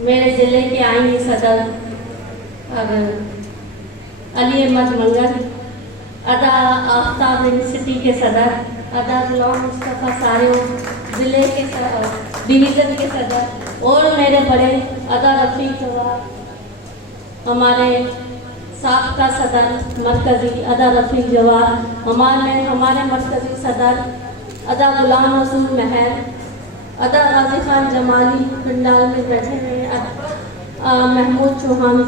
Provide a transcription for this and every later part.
मेरे ज़िले के आईनी सदर और अली अहमद मंगल, अदा आफ्ताब यूनिवर्सिटी के सदर, अदा गुलाम मुस्तफ़ा सारे ज़िले के डिवीज़न के सदर और मेरे बड़े अदा रफ़ीक जवाब, हमारे साबका सदर मरकज़ी अदा रफ़ीक जवाब, हमारे मरकज़ी सदर अदा गुलाम रसूल महर, अदा राजी खान जमाली पिंडाल में बैठे हुए, महमूद चौहान,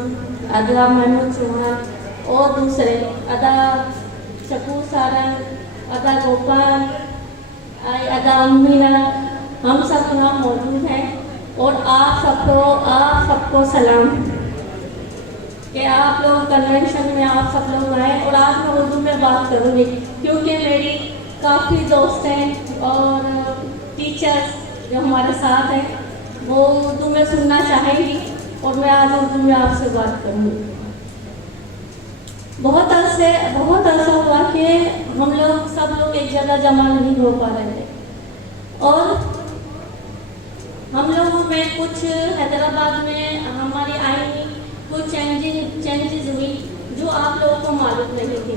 अदा महमूद चौहान और दूसरे अदा शकूर सारंग, अदा गोपाल, अदा अमीना, हम सब यहाँ मौजूद हैं और आप सबको सलाम कि आप लोग कन्वेंशन में आप सब लोग आए। और आज मैं उर्दू में बात करूँगी क्योंकि मेरी काफ़ी दोस्त हैं और टीचर्स जो हमारे साथ हैं वो उर्दू में सुनना चाहेंगी और मैं आज उर्दू में आपसे बात करूँगी। बहुत अरसा हुआ कि हम लोग सब लोग एक जगह जमा नहीं हो पा रहे थे और हम लोगों में कुछ हैदराबाद में हमारी आई कुछ चेंजेस हुई जो आप लोगों को मालूम नहीं थी,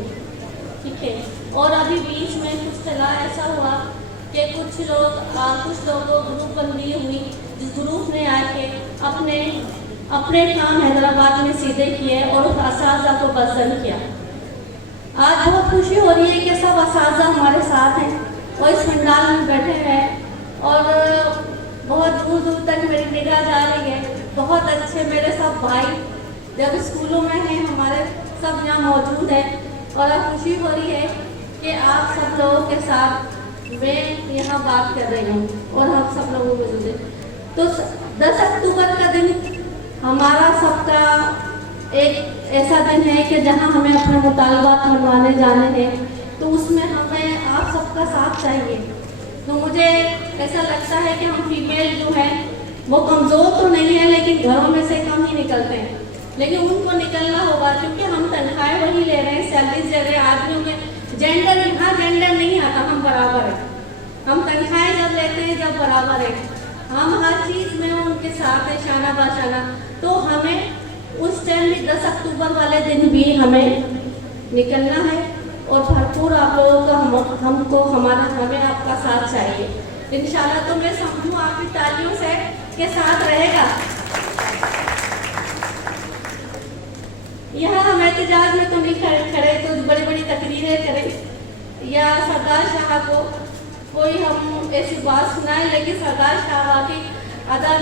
ठीक है। और अभी बीच में कुछ चला ऐसा हुआ कि कुछ लोगों ग्रुप बंदी हुई, जिस ग्रुप ने आके अपने काम हैदराबाद में सीधे किए और उस असाजा को बदल किया। आज बहुत खुशी हो रही है कि सब असाजा हमारे साथ हैं और इस पंडाल में बैठे हैं और बहुत दूर दूर तक मेरी निगाह जा रही है। बहुत अच्छे मेरे सब भाई जब स्कूलों में हैं हमारे सब यहाँ मौजूद हैं और अब खुशी हो रही है कि आप सब लोगों के साथ मैं यहाँ बात कर रही हूँ और हम सब लोगों को जुड़े। तो 10 अक्टूबर का दिन हमारा सबका एक ऐसा दिन है कि जहाँ हमें अपने मुतालबात मनवाने जाने हैं, तो उसमें हमें आप सबका साथ चाहिए। तो मुझे ऐसा लगता है कि हम फीमेल जो हैं वो कमज़ोर तो नहीं है लेकिन घरों में से कम ही निकलते हैं, लेकिन उनको निकलना होगा क्योंकि हम तनख्वाहें वही ले रहे हैं, सैलरीज ले रहे हैं। आदमियों में जेंडर नहीं आता, हम बराबर हैं। हम तनख्वाहें जब लेते हैं जब बराबर है, हम हर चीज़ में उनके साथ है शाना बाशाना। तो हमें उस टाइम भी 10 अक्टूबर वाले दिन भी हमें निकलना है और भरपूर आप लोगों का हमें आपका साथ चाहिए इंशाल्लाह। तो मैं समझूँ आपकी तालियों से के साथ रहेगा। यहाँ हम एहतजाज में तो नहीं खड़े तो बड़ी बड़ी तकरीरें करें या सरदार शाह को कोई हम ऐसी बात सुनाए, लेकिन सरदार शाह की अदा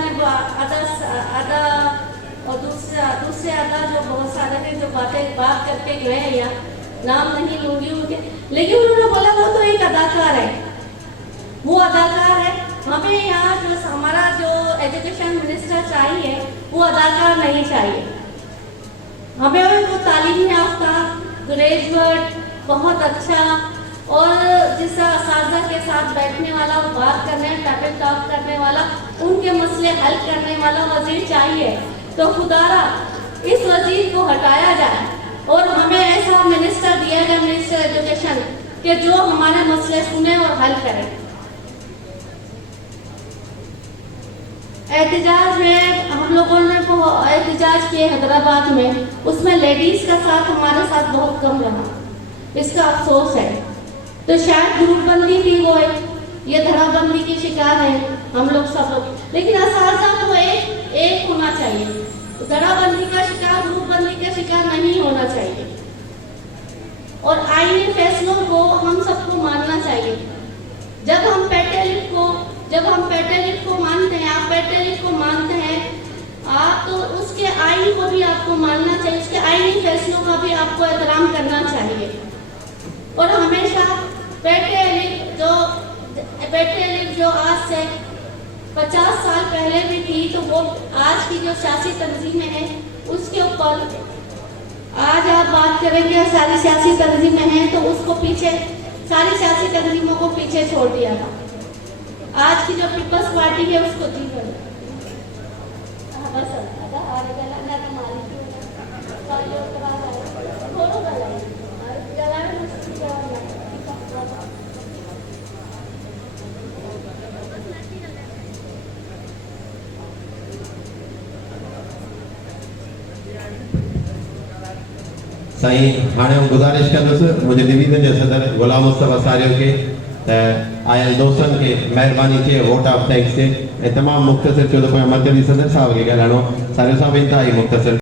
और दूसरे अदा जो बहुत सारे हैं जो बात करके गए हैं, या नाम नहीं लूंगी उनके, लेकिन उन्होंने बोला वो तो एक अदाकार है, वो अदाकार है। हमें यहाँ जो हमारा जो एजुकेशन मिनिस्टर चाहिए वो अदाकार नहीं चाहिए, हमें वो तालीम याफ्ता ग्रेजुएट बहुत अच्छा और जिस असाजा के साथ बैठने वाला, बात करने टैकल टॉक करने वाला, उनके मसले हल करने वाला वजीर चाहिए। तो खुदारा इस वजीर को हटाया जाए और हमें ऐसा मिनिस्टर दिया जाए, मिनिस्टर एजुकेशन, कि जो हमारे मसले सुने और हल करे। एहतजाज में हम लोगों ने एहतजाज किए हैदराबाद में, उसमें लेडीज़ का साथ हमारे साथ बहुत कम रहा, इसका अफसोस है। तो शायद ग्रुपबंदी थी, वो ये धड़ाबंदी की शिकार है हम लोग सब लोग, लेकिन असाजा को एक होना चाहिए। धड़ाबंदी का शिकार, ग्रुपबंदी का शिकार नहीं होना चाहिए और आईनी फैसलों को हम सबको मानना चाहिए। जब हम पैटेलिट को मानते हैं, आप पैटेलिट को मानते हैं, आप तो उसके आईन को भी आपको मानना चाहिए, उसके आईनी फैसलों का भी आपको एहतराम करना चाहिए। और हमेशा पैटेलिट जो आज से 50 साल पहले भी थी, तो वो आज की जो सियासी तंजीमें हैं उसके ऊपर आज आप बात करेंगे, सारी सियासी तंजीमें हैं तो उसको पीछे, सारी सियासी तंजीमों को पीछे छोड़ दिया था। आज की जो पीपल्स पार्टी है उसको जी साईं हाणे गुज़ारिश कंदुसि मुंहिंजे डिवीज़न जे सदर गुलाम मुस्तफ़ा सारियो खे त आयल दोस्तनि खे महिरबानी थिए वोट ऑफ थैंक्स थिए ऐं तमामु मुख़्तसिर छो त पोइ मर्कज़ी सदर साहब खे ॻाल्हाइणो सारियो साहब इंतिहाई मुख़्तसिर